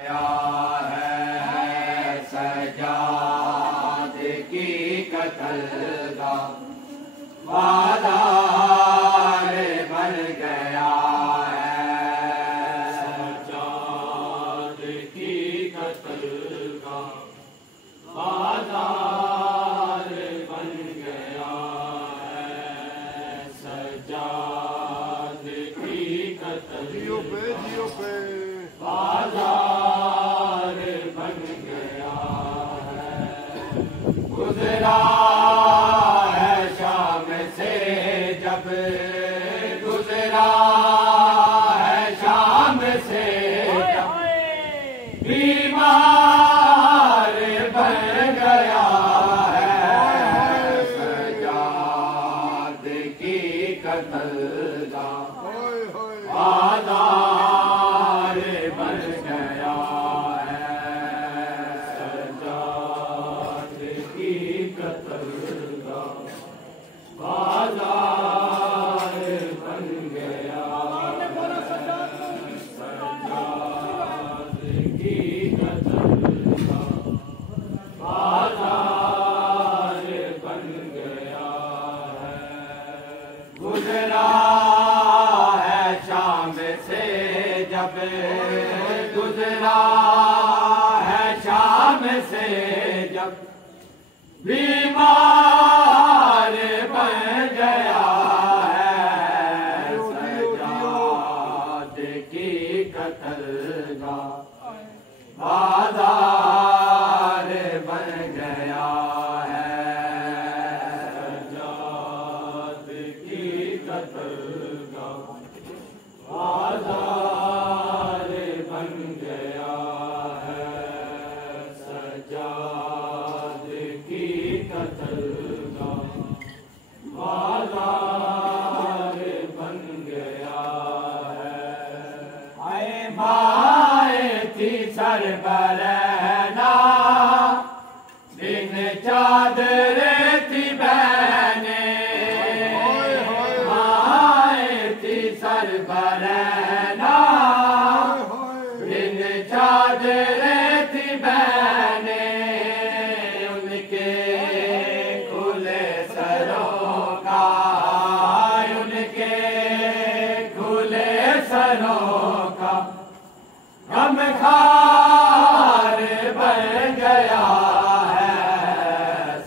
है सजाद की कत्ल का बाजार बन गया है। सजाद की कत्ल का बाजार बन गया है। सजाद की कत्ल बाजार बन गया है। गुजरा है शाम से जब गुजरा है शाम से जब बीमार बन गया है। सजाद की कत्ल का बाजार बन गया है। सजाद की कत्ल का बाजार बन गया है। सजाद की कत्ल का बाजार बन गया है। गुजरा है शाम से जब गुजरा है शाम से जब बीमार बन गया है। सजाद की कत्ल का बाजार बन गया है। सजाद की कत्ल का बाजार बन गया है। सजाद की कत्ल का बाजार बन गया है। आए माए थी सरबरहना दिन चादर थी बहने। माए थी सरबरहना दिन चादर थी बहने। उनके खुले सरों का उनके खुले सरों का गमखार बन गया है।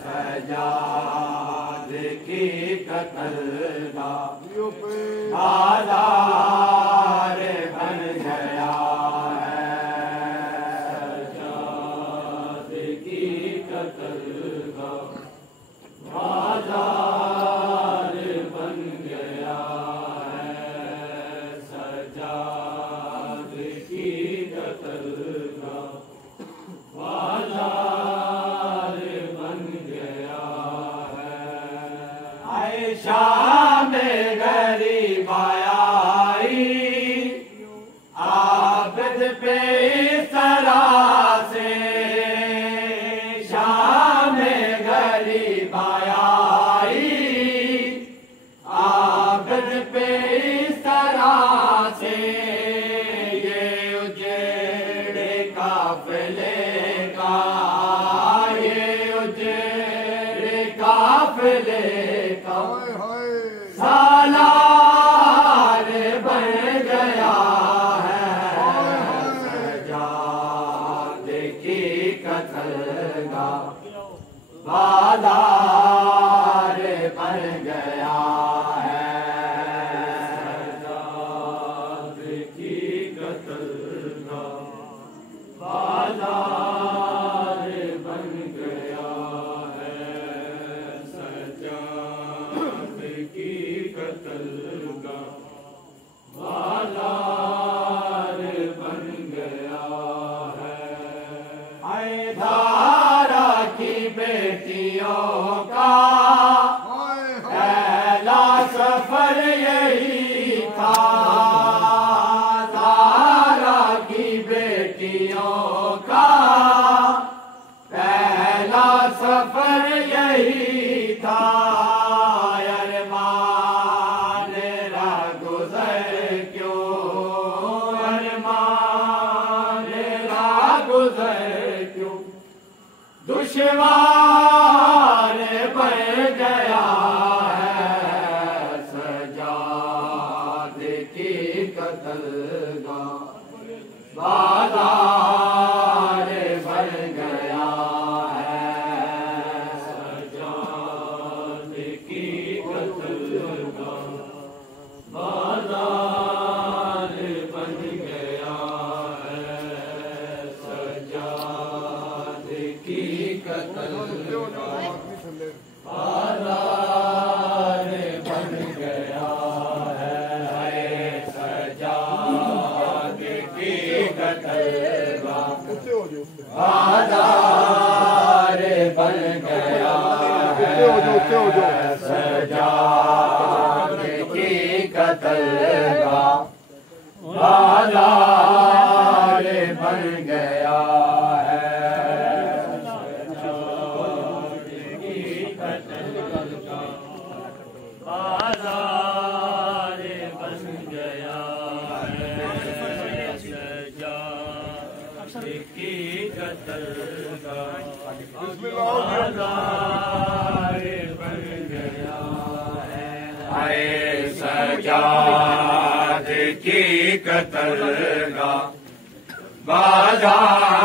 सजाद की कत्ल का बाजार बन गया है। सजाद की कत्ल का बाजार बन गया है। सजाद की कत्ल का बाजार बन गया है। आए शाम गरीब आई आबिद पे इस तरह से। शाम गरीब आई आबिद पे इस तरह से। ये उजड़े काफिले का ये उजड़े काफिले का सालार बन गया है। सजाद की कत्ल का बाजार बन गया है। सजाद की कत्ल का बाजार बन गया है। सजाद की कत्ल का बाजार बन गया है। आए धारा की बेटियों का पहला सफर यही था। धारा की बेटियों का पहला सफर यही था। अरमान गुजर क्यों अरमान गुजर क्यों दुश्वार बन गया है सजाद की कत्लगा बाजार बन गया है सजाद की कत्लगा बाजार बन गया है सजाद की कत्लगा बाजार बन गया है सजाद की कत्लगा बाजार बन गया है सजाद की कत्लगा बाजार बन गया है सजाद की कत्लगा बाजार बन गया है सजाद की कत्लगा बाजार बन गया है सजाद की कत्लगा बाजार